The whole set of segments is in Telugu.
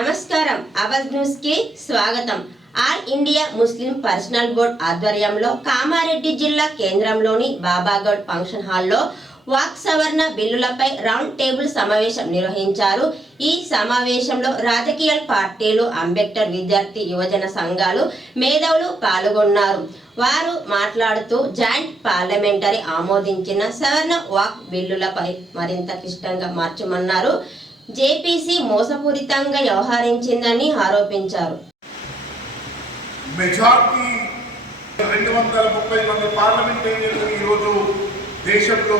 నమస్కారం. అవజ్ న్యూస్కి స్వాగతం. All India Muslim Personal Board ఆధ్వర్యంలో కామారెడ్డి జిల్లా కేంద్రంలోని బాబాగౌడ్ ఫంక్షన్ హాల్లో వాక్ సవరణ బిల్లులపై రౌండ్ టేబుల్ సమావేశం నిర్వహించారు. ఈ సమావేశంలో రాజకీయ పార్టీలు అంబేద్కర్ విద్యార్థి యువజన సంఘాలు మేధావులు పాల్గొన్నారు. వారు మాట్లాడుతూ జాయింట్ పార్లమెంటరీ ఆమోదించిన సవరణ వాక్ బిల్లులపై మరింత క్లిష్టంగా మార్చమన్నారు. జేపీసీ మోసపూరితంగా వ్యవహరించిందని ఆరోపించారు. మెజార్టీ రెండు వందల ముప్పై మంది పార్లమెంటేరియన్లు ఈరోజు దేశంలో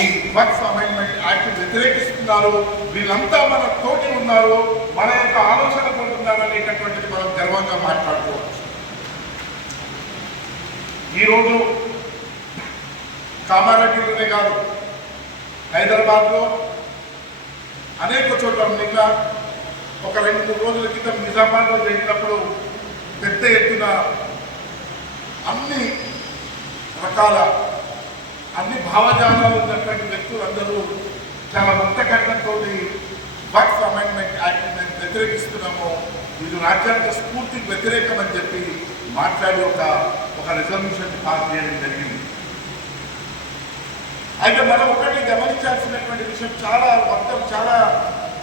ఈ వర్క్స్ అమెండ్మెంట్ యాక్ట్ వ్యతిరేకిస్తున్నారు. వీళ్ళంతా మన తోటి ఉన్నారు. మన యొక్క ఆలోచన పొందుతున్నారు అనేటటువంటిది మనం గర్వంగా మాట్లాడుకోవచ్చు. ఈరోజు కామారెడ్డిలోనే కాదు హైదరాబాద్లో అనేక చోట్ల నిన్న ఒక రెండు మూడు రోజుల క్రితం నిజామాబాద్లో జరిగినప్పుడు పెద్ద ఎత్తున అన్ని రకాల అన్ని భావజాలాలు ఉన్నటువంటి వ్యక్తులందరూ చాలా ముక్త కట్టంతో అమెండ్మెంట్ యాక్ట్ మేము వ్యతిరేకిస్తున్నాము. ఇది రాజ్యాంగ స్ఫూర్తికి వ్యతిరేకం అని చెప్పి మాట్లాడి ఒక ఒక రెజల్యూషన్ పాస్ చేయడం జరిగింది. అయితే మనం ఒకటి గమనించాల్సినటువంటి విషయం చాలా మొత్తం చాలా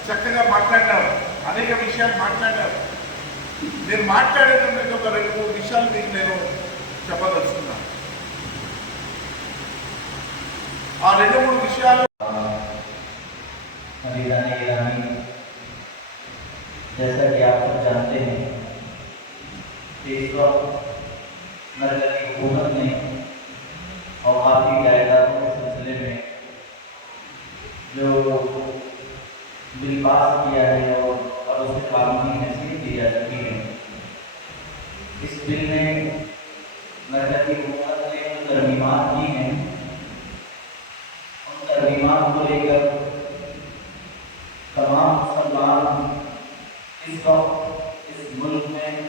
చక్కగా మాట్లాడినారు అనేక విషయాలు మాట్లాడినారు నేను మాట్లాడేటటువంటి ఒక రెండు మూడు విషయాలు మీకు నేను చెప్పదలుచుకున్నాను ఆ రెండు మూడు విషయాలు मरीजान ईरानी जैसा कि आप सब जानते हैं कि इस वक्त मरकजी हुकूमत ने اسے قانونی حیثیت دی جا چکی ہے۔ اس بل نے مرکزی حکومت نے ترمیمات کی ہیں۔ ان ترمیمات کو لے کر تمام مسلمان اس وقت اس ملک میں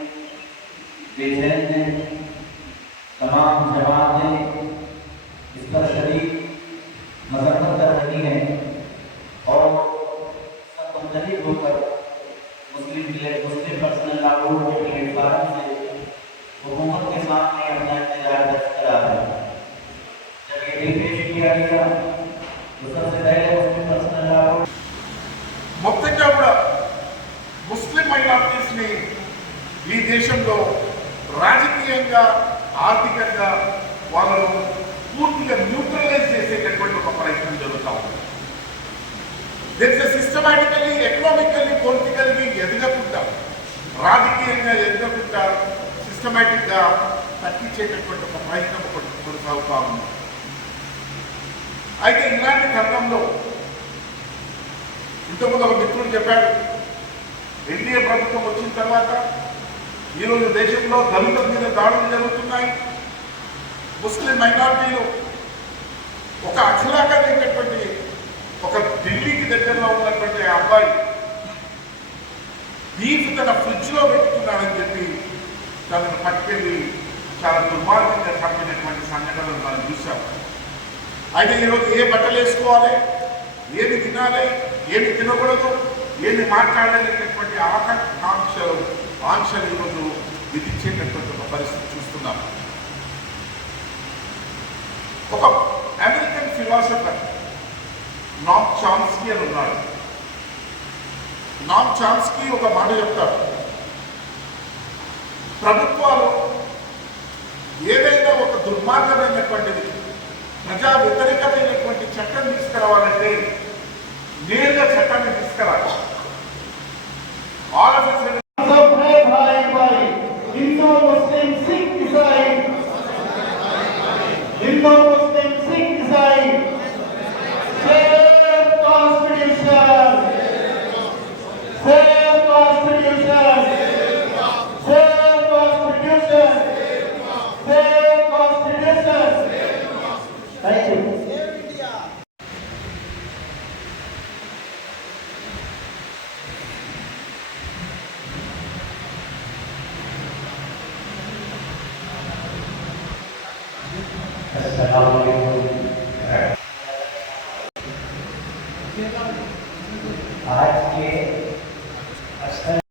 بے چین ہیں۔ تمام جماعتیں اس پر شدید مذمت کر رہی ہیں اور سب منتخب ہو کر مسلم پلیٹ مسلم پرسنل لا بورڈ کے پلیٹ سے حکومت کے سامنے اپنا اختیار درج کرا ہے۔ جب یہ بل پیش کیا گیا تو سب سے پہلے مسلم پرسنل لا بورڈ మొత్తంగా కూడా ముస్లిం మైనార్టీస్ని ఈ దేశంలో రాజకీయంగా ఆర్థికంగా వాళ్ళను పూర్తిగా న్యూట్రలైజ్ చేసేటటువంటి ఒక ప్రయత్నం జరుగుతూ ఉంది దీనికి సిస్టమాటికలీ ఎకనామికల్లీ పొలిటికల్లీ ఎదగకుండా రాజకీయంగా ఎదగకుండా సిస్టమేటిక్గా తగ్గించేటటువంటి ఒక ప్రయత్నం ఒకటి కొనసాగుతా ఉంది. అయితే ఇలాంటి తరుణంలో ఇంతకుముందు ఒక మిత్రుడు చెప్పాడు ఎన్డీఏ ప్రభుత్వం వచ్చిన తర్వాత ఈరోజు దేశంలో దళితుల మీద దాడులు జరుగుతున్నాయి. ముస్లిం మైనార్టీలు ఒక అఖిలాక్ ఢిల్లీకి దగ్గరలో ఉన్నటువంటి అబ్బాయి బీఫ్ తన ఫ్రిడ్జ్లో పెట్టుకున్నాడని చెప్పి తనను పట్టుకెళ్ళి చాలా దుర్మార్గంగా చంపినటువంటి సంఘటనలు మనం చూసాం అయితే ఈరోజు ఏ బట్టలు వేసుకోవాలి? ఏది తినాలి? ఏది తినకూడదు? ఏది మాట్లాడలేనటువంటి ఆకాంక్షలు ఆంక్షలు ఈరోజు విధించేటటువంటి ఒక పరిస్థితి చూస్తున్నాం. ఒక అమెరికన్ ఫిలాసఫర్ నామ్ చామ్స్కీ అని ఉన్నాడు. నామ్ చామ్స్కీ ఒక మాట చెప్తాడు. ప్రభుత్వాలు ఏదైనా ఒక దుర్మార్గమైనటువంటిది ప్రజా వ్యతిరేకమైనటువంటి చట్టం తీసుకురావాలంటే నేరుగా చట్టాన్ని తీసుకురావాలి السلام علیکم آج کے